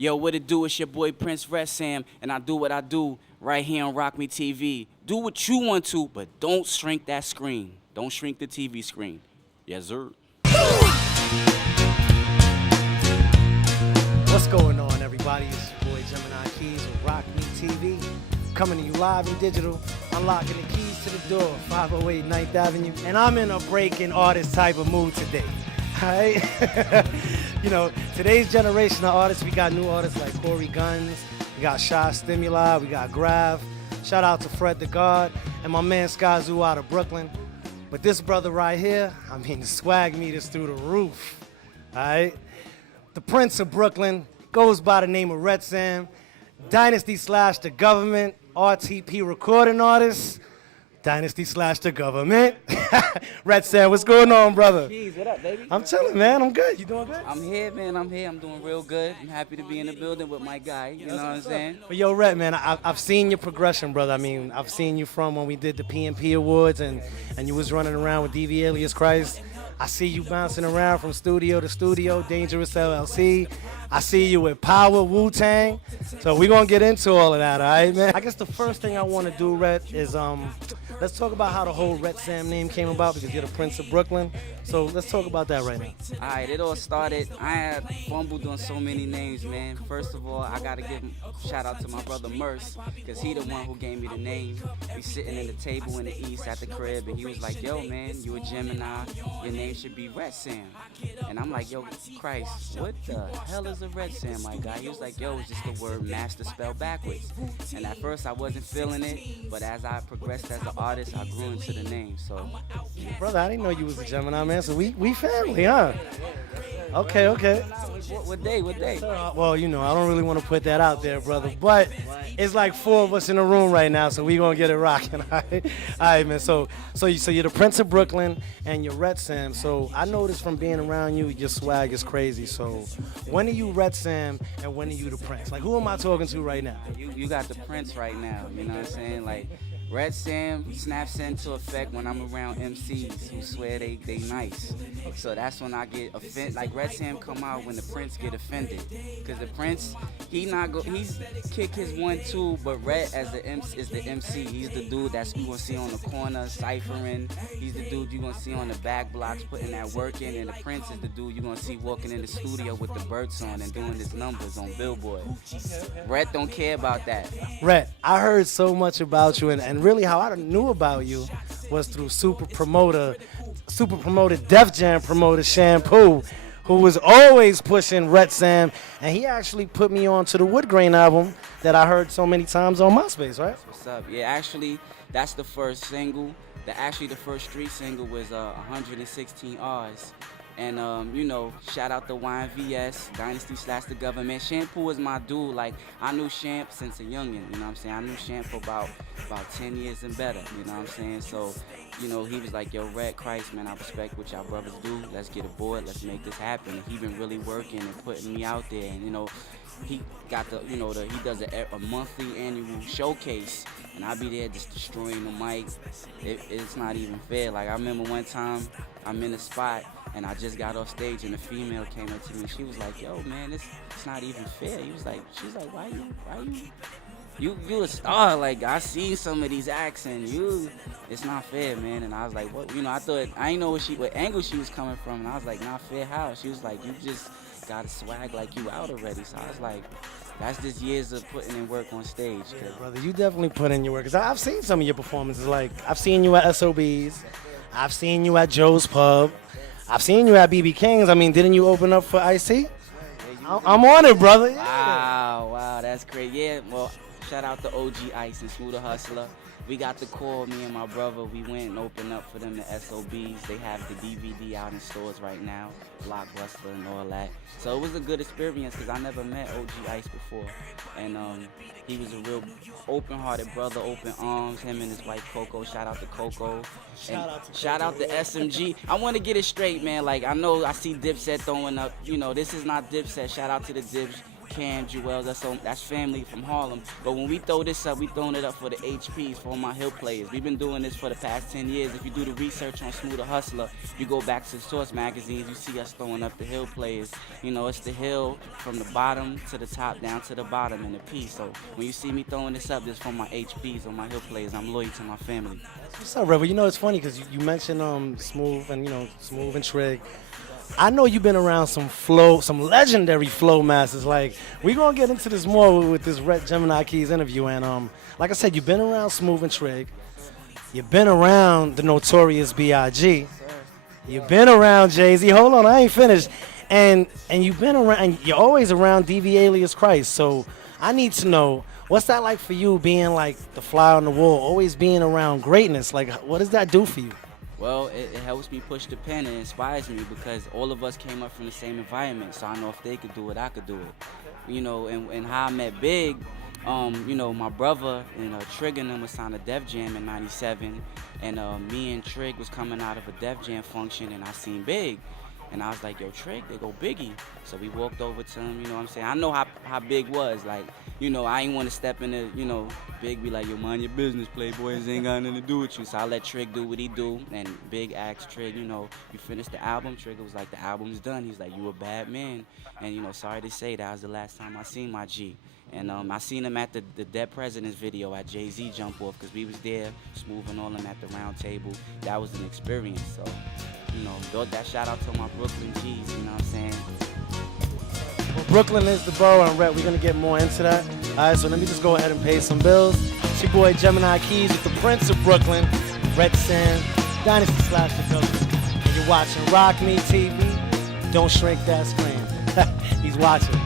Yo, what it do? It's your boy Prince Retsam, and I do what I do right here on Rock Me TV. Do what you want to, but don't shrink that screen. Don't shrink the TV screen. Yes, sir. What's going on, everybody? It's your boy Gemini Keys with Rock Me TV. Coming to you live and digital, unlocking the keys to the door, 508 9th Avenue. And I'm in a breaking artist type of mood today. All right? You know, today's generation of artists, we got new artists like Corey Guns, we got Shy Stimuli, we got Grav. Shout out to Fred the God and my man Sky Zoo out of Brooklyn. But this brother right here, I mean, the swag meters through the roof. All right? The Prince of Brooklyn goes by the name of Retsam, Dynasty / the government, RTP recording artist, Dynasty / the government. Retsam, what's going on, brother? Jeez, what up, baby? I'm chilling, man. I'm good. You doing good? I'm here, man. I'm here. I'm doing real good. I'm happy to be in the building with my guy. You know what I'm saying? But yo, Ret, man, I've seen your progression, brother. I mean, I've seen you from when we did the PNP Awards and you was running around with DV Alias Christ. I see you bouncing around from studio to studio, Dangerous LLC. I see you with Power, Wu-Tang. So we're going to get into all of that, all right, man? I guess the first thing I want to do, Ret, is let's talk about how the whole Retsam name came about, because you're the Prince of Brooklyn. So let's talk about that right now. All right, it all started. I had fumbled on so many names, man. First of all, I got to give a shout out to my brother Merce, because he the one who gave me the name. We sitting in the table in the East at the crib, and he was like, yo, man, you a Gemini. Your name should be Retsam. And I'm like, yo, Christ, what the hell is a Retsam, my guy? He was like, yo, it's just the word master spelled backwards. And at first, I wasn't feeling it, but as I progressed as an artist, I grew into the name, so. Brother, I didn't know you was a Gemini, man. So we family, huh? Okay. What day? Well, you know, I don't really want to put that out there, brother. But it's like 4 of us in the room right now, so we gonna get it rocking. All right, man. So you're the Prince of Brooklyn and you're Retsam. So I noticed from being around you, your swag is crazy. So when are you Retsam and when are you the Prince? Like, who am I talking to right now? You got the Prince right now. You know what I'm saying? Like, Retsam snaps into effect when I'm around MCs who swear they nice. So that's when I get offended. Like, Retsam come out when the Prince get offended. Because the Prince, he's kick his 1-2, but Ret as the MC is the MC. He's the dude that's you gonna see on the corner ciphering. He's the dude you gonna see on the back blocks putting that work in. And the Prince is the dude you gonna see walking in the studio with the Burts on and doing his numbers on Billboard. Ret don't care about that. Ret, I heard so much about you, and really how I knew about you was through super promoted Def Jam promoter Shampoo, who was always pushing Retsam, and he actually put me on to the Wood Grain album that I heard so many times on MySpace, right? What's up? Yeah, actually, that's the first single. The first street single was 116 R's. And, you know, shout out to YNVS, Dynasty / the government. Shampoo was my dude. Like, I knew Champ since a youngin', you know what I'm saying? I knew Champ for about 10 years and better, you know what I'm saying? So, you know, he was like, yo, Red Christ, man, I respect what y'all brothers do. Let's get aboard. Let's make this happen. And he been really working and putting me out there. And, you know, he got he does a monthly annual showcase. And I be there just destroying the mic. It's not even fair. Like, I remember one time I'm in a spot, and I just got off stage, and a female came up to me. She was like, yo, man, it's not even fair. She's like, why you a star? Like, I seen some of these acts, and it's not fair, man. And I was like, what? You know, I didn't know what angle she was coming from. And I was like, not fair how? She was like, you just got a swag like you out already. So I was like, that's just years of putting in work on stage. Yeah, brother, you definitely put in your work. Cause I've seen some of your performances. Like, I've seen you at SOBs. I've seen you at Joe's Pub. I've seen you at BB King's. I mean, didn't you open up for Ice-T? I'm on it, brother. Yeah. Wow, that's great. Yeah, well, shout out to OG Ice and Smooth the Hustler. We got the call, me and my brother. We went and opened up for them the SOBs. They have the DVD out in stores right now, Blockbuster and all that. So it was a good experience because I never met OG Ice before. And he was a real open-hearted brother, open arms, him and his wife Coco. Shout out to Coco. Shout out to SMG. I want to get it straight, man. Like, I know I see Dipset throwing up. You know, this is not Dipset. Shout out to the Dips. Cam, Joel, that's family from Harlem. But when we throw this up, we throwing it up for the HPs, for all my Hill players. We've been doing this for the past 10 years. If you do the research on Smooth the Hustler, you go back to the Source magazines, you see us throwing up the Hill players. You know, it's the Hill from the bottom to the top, down to the bottom in the piece. So when you see me throwing this up, this for my HPs or my Hill players. I'm loyal to my family. What's up, Rebel? You know, it's funny because you mentioned Smooth and, Smooth and Trig. I know you've been around some legendary flow masters. Like, we're going to get into this more with this Ret Gemini Keys interview. And like I said, you've been around Smooth and Trig. You've been around the Notorious B.I.G. You've been around Jay-Z. Hold on, I ain't finished. And you've been around, and you're always around DV Alias Christ. So I need to know, what's that like for you, being like the fly on the wall, always being around greatness? Like, what does that do for you? Well, it helps me push the pen and inspires me because all of us came up from the same environment. So I know if they could do it, I could do it. You know, and how I met Big, my brother and Trig and them was signed to Def Jam in '97, and me and Trig was coming out of a Def Jam function, and I seen Big. And I was like, yo, Trig, they go Biggie. So we walked over to him, you know what I'm saying? I know how Big was. Like, I ain't want to step in the, Big be like, yo, mind your business, playboy. This ain't got nothing to do with you. So I let Trig do what he do. And Big asked Trig, you finished the album? Trig was like, the album's done. He's like, you a bad man. And, sorry to say, that was the last time I seen my G. And I seen him at the Dead Presidents video at Jay-Z Jump Off because we was there, Smooth and all them at the round table. That was an experience. So, that shout out to my Brooklyn G's, you know what I'm saying? Well, Brooklyn is the borough, and Ret, we're going to get more into that. All right, so let me just go ahead and pay some bills. It's your boy Gemini Keys with the Prince of Brooklyn, Retsam, Dynasty / the Building. And you're watching Rock Me TV. Don't shrink that screen. He's watching.